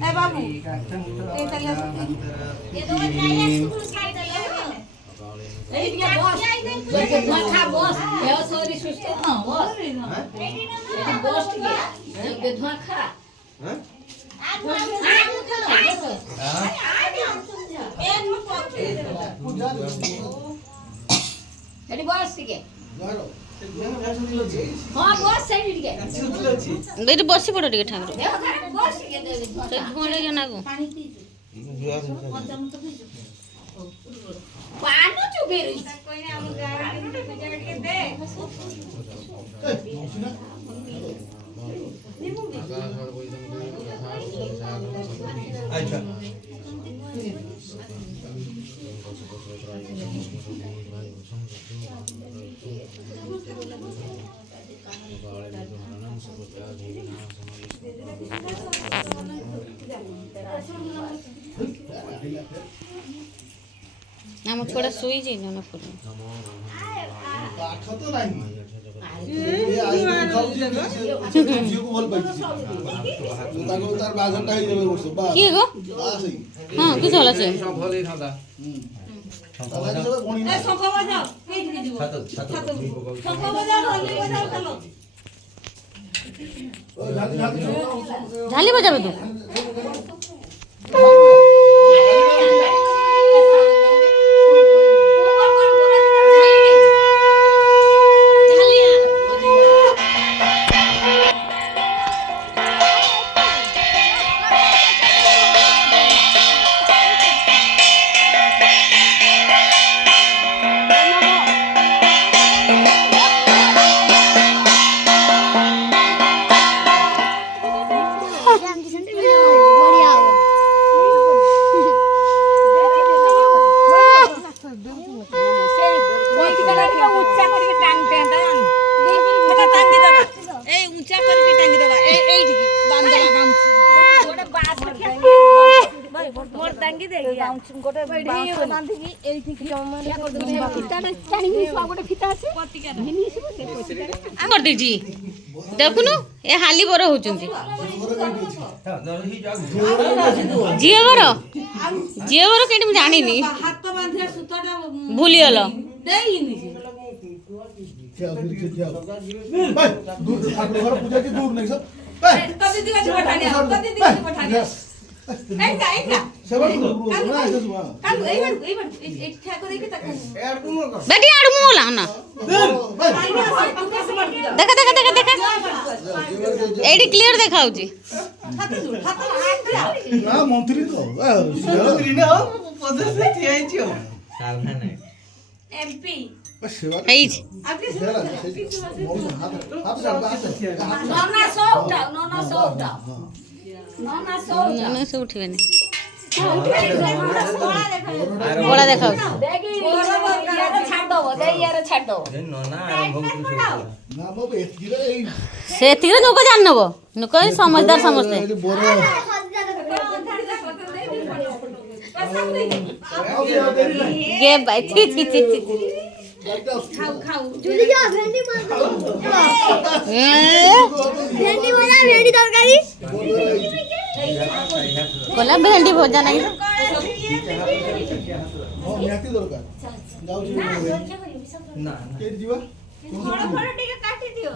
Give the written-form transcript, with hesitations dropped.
ए बाबू ए तले ये दो जाइए स्कूल साइड ए ये बॉस खा बॉस ये सॉरी सुस्त हां बॉस ये बॉस ये धुआ खा हां एडी बॉस के हां बॉस साइड के बेटी बसी पड़ो टिके ठाकुर बॉस के दे घोड़े जना को पानी पी पानी चुबे रही कोई ना हम गाड़ी के गुजर के दे अच्छा ଆମ ଛୁଆଟା ଶୋଇଛି ଜଣା ପଡୁନି ପାଠ ତ ନାହିଁ ଏ ଆଇସ୍କ୍ରିମ ଖାଉଛି ଝିଅକୁ ଭଲ ପାଇଛି ତାକୁ ତାର ବାହାଘରଟା ହେଇଯାবে ବର୍ଷ ବାସ୍ କିଏ ଗো ବାସ୍ ହଁ କିଛି ହେଲା ସେ ସବୁ ଭଲ ହେଇଥାନ୍ତା ए शंख बजाओ केठी के जीव छात शंख बजाओ हल्दी बजाओ चलो ଝାଲି ବଜାବେ ତୁ କରିଦେଇଛି ଦେଖୁନୁ ଏ ହାଲି ବର ହଉଛନ୍ତି ଝିଅ ଘର କେଠି ମୁଁ ଜାଣିନି ଭୁଲିଗଲ बेटी आड़ मोला ना देखा देखा देखा देखा एडी क्लियर देखाउची ना मंत्री तो मंत्री ना पद से ठियाई छियो सावधान है एमपी हेइछ नोना सो उठाओ नोना सो उठाओ ना से उठिबेनी बोला देखाउ देखी यार छाड़ दो दे यार छाड़ दो नोना आरंभ कुछ ना बाबू एतगिरे एई सेतिरे नुक जान नबो नुक समझदार समझते गे भाई छी छी छी खाओ खाओ जल्दी जा भेंडी मार दो भेंडी वाला भेंडी तरकारी कोला भेंडी भोजन नहीं हो नियाती दरकार जाऊ छी ना केट जीवा फड़ फड़ टिके काटी दियो